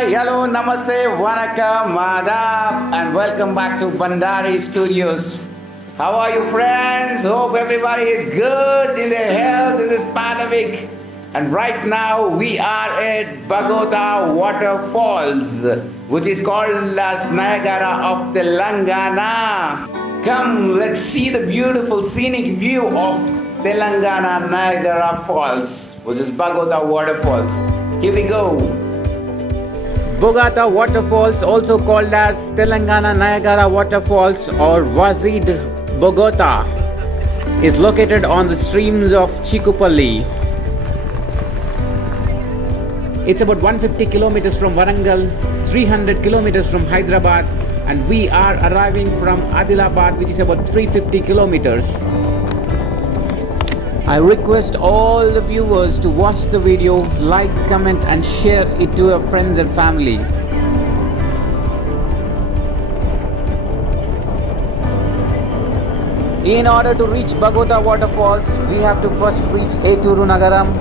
Hi, hello, namaste, vanakkam, adab, and welcome back to Bandari Studios. How are you, friends? Hope everybody is good in their health in this pandemic. And right now we are at Bogatha Waterfalls, which is called as Niagara of Telangana. Come, let's see the beautiful scenic view of Telangana Niagara Falls, which is Bogatha Waterfalls. Here we go. Bogatha Waterfalls, also called as Telangana Niagara Waterfalls or Wazeed Bogatha, is located on the streams of Cheekupally. It's about 150 kilometers from Warangal, 300 kilometers from Hyderabad, and we are arriving from Adilabad, which is about 350 kilometers. I request all the viewers to watch the video, like, comment and share it to your friends and family. In order to reach Bogatha Waterfalls, we have to first reach Eturu Nagaram,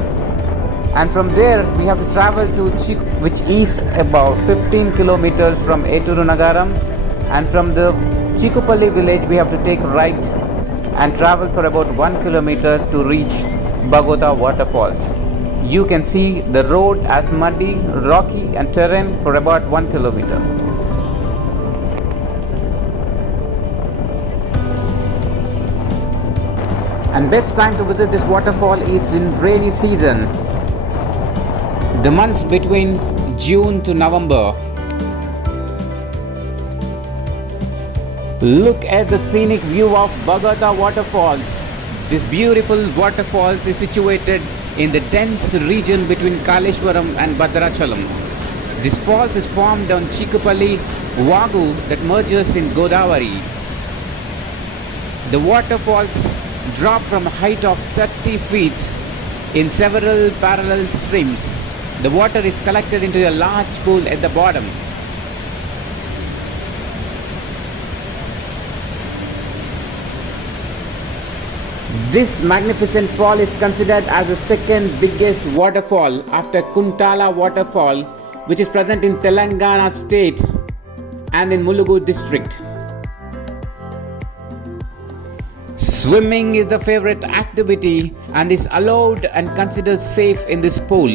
and from there we have to travel to Chik, which is about 15 kilometers from Eturu Nagaram, and from the Cheekupally village we have to take right and travel for about 1 kilometer to reach Bogatha Waterfalls. You can see the road as muddy, rocky and terrain for about 1 kilometer. And best time to visit this waterfall is in rainy season, the months between June to November. Look at the scenic view of Bogatha Waterfalls. This beautiful waterfalls is situated in the dense region between Kaleshwaram and Bhadrachalam. This falls is formed on Cheekupally Vagu that merges in Godavari. The waterfalls drop from a height of 30 feet in several parallel streams. The water is collected into a large pool at the bottom. This magnificent fall is considered as the second biggest waterfall after Kuntala Waterfall, which is present in Telangana state and in Mulugu district. Swimming is the favorite activity and is allowed and considered safe in this pool.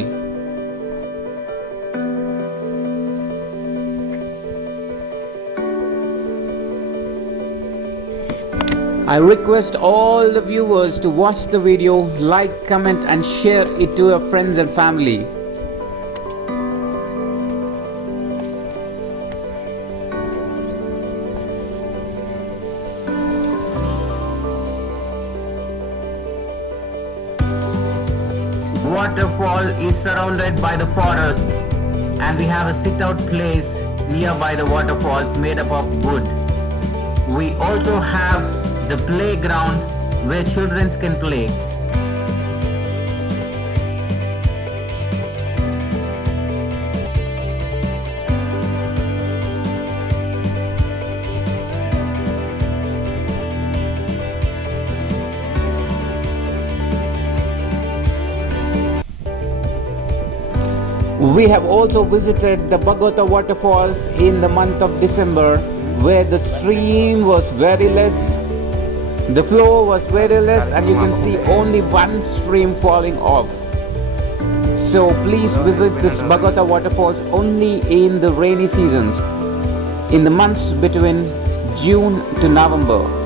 I request all the viewers to watch the video, like, comment and share it to your friends and family. Waterfall is surrounded by the forest, and we have a sit-out place nearby the waterfalls made up of wood. We also have the playground where children can play. We have also visited the Bogatha Waterfalls in the month of December, where the stream was very less. The flow was very less and you can see only one stream falling off. So please visit this Bogatha Waterfalls only in the rainy seasons, in the months between June to November.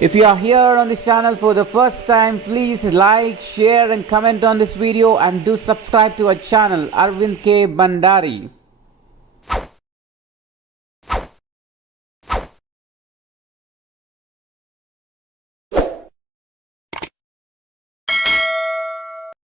If you are here on this channel for the first time, please like, share and comment on this video and do subscribe to our channel Aravind K.Bandari.